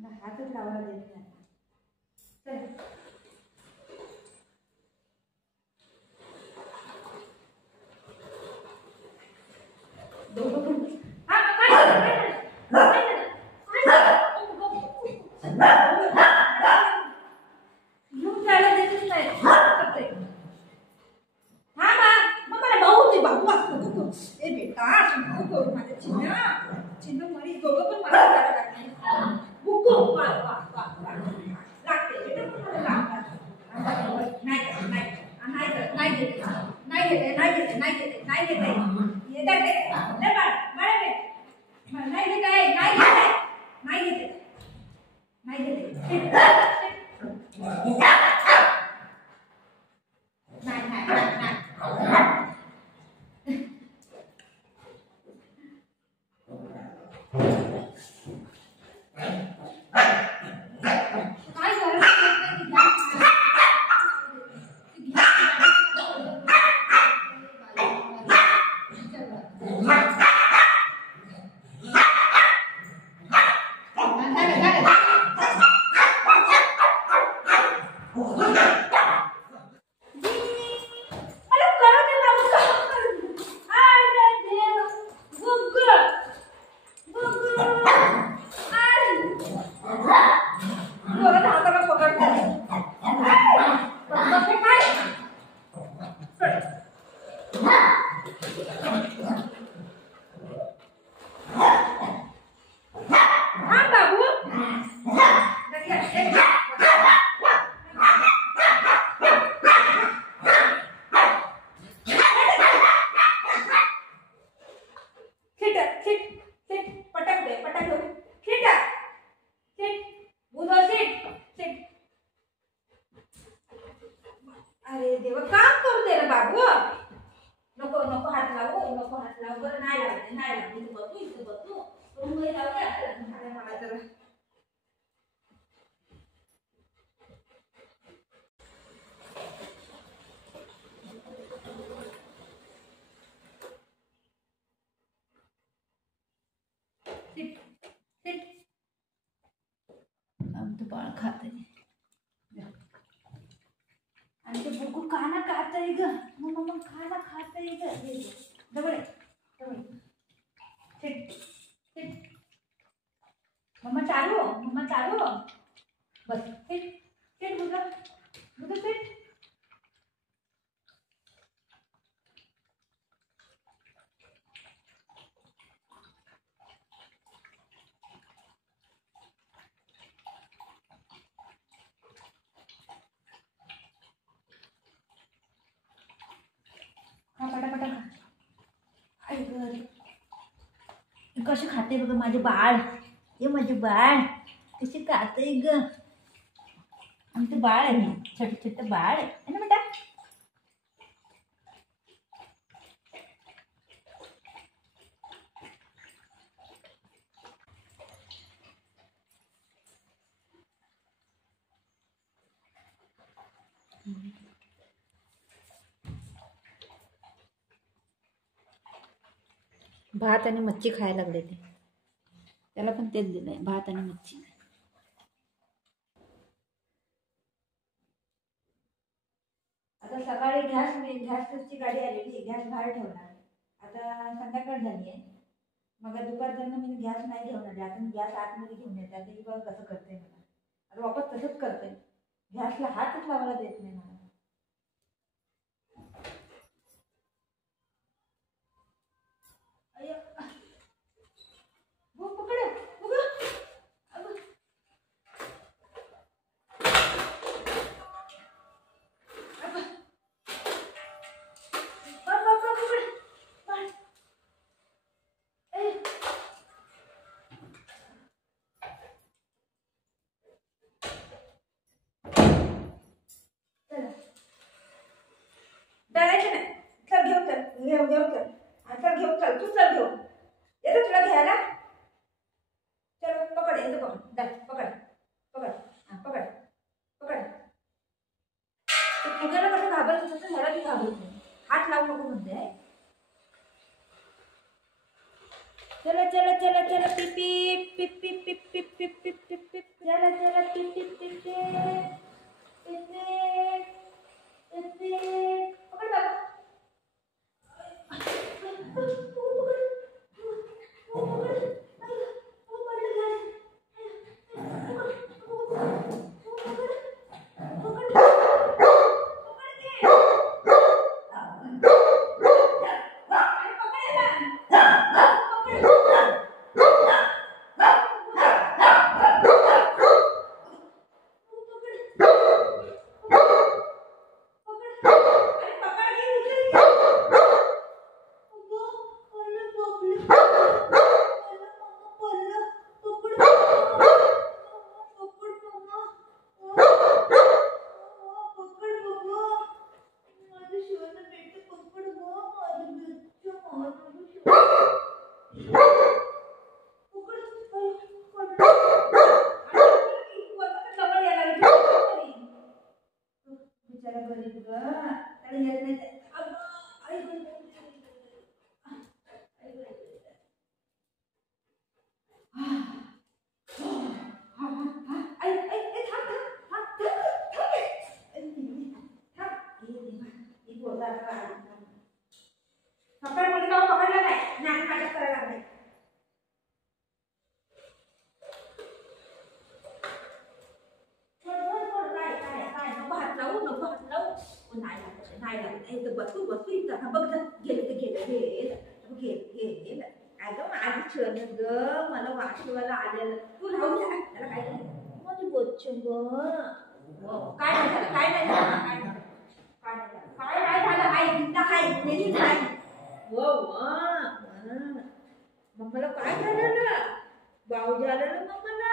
मला हातच लावायला देत नाही आता. चल दोघं पण घेऊन जायला देतच नाही. हा बा मग मला भाऊ होते भाऊ असतो ए बेटा माझ्या चिन्ह चिन्ह मरी दोघं पण मला करायला लागले. बुकू वा वा वा वा लागते बेटा मला लागतात. नाही नाही नाही देते नाही देते नाही देते नाही देते नाही देते येतात ते नाही बाळ बाळ नाही देते नाही देते नाही देते नाही देते नाही नाही नाही अरे देवा काम करू दे रे बाबू. नको नको हात लावू बरं नाही लागते इथं बसू रूम मध्ये जाऊ दे मला जरा. आमचं बाळ खात आणि ते बुकू काना खातंय ग मग खाना खातंय ग जवळ मम्मा चालू बस फिट बुधा फिट. हा पटापटा खा. कशी खाते बघ माझे बाळ. हे माझे बाळ कशी खाते ग. आमचं बाळ आहे छोटं बाळ आहे ना बेटा. भात आणि मच्छी खायला लागले ते. त्याला पण तेच दिलंय भात आणि मच्छी. आता सकाळी गॅसची गाडी आलेली गॅस बाहेर ठेवणार. आता संध्याकाळ झाली आहे मग दुपारपर्यंत मी गॅस नाही घेऊन आले. आता मी गॅस आतमध्ये घेऊन येते. आता ही बघ कसं करते मला. आता वापस तसंच करते. गॅसला हातच लावायला देत नाही मला. डरायचं नाही. चल घेऊन चल तू चल घेऊन येतं तुला घ्यायला. चल पकड येतं पकड पकड. ते पूजाला कसं घाबरत तसं ह्याला ती घाबरत नाही. हात लावू नको म्हणते. चला पिप पिप पिप पिप पिप पिप पिप पिप पिप पिप. बसू इथं हा बघ गेलं अगं माझी छन ग मला वाचवायला आलेलं तू राहू द्या त्याला काय माझी बच्चू ग काय नाही झालं काय नाही झालं काय नाही झालं आई दिसता काय नेली काय मग मला काय झालं ना बावजी आलं ना मग मला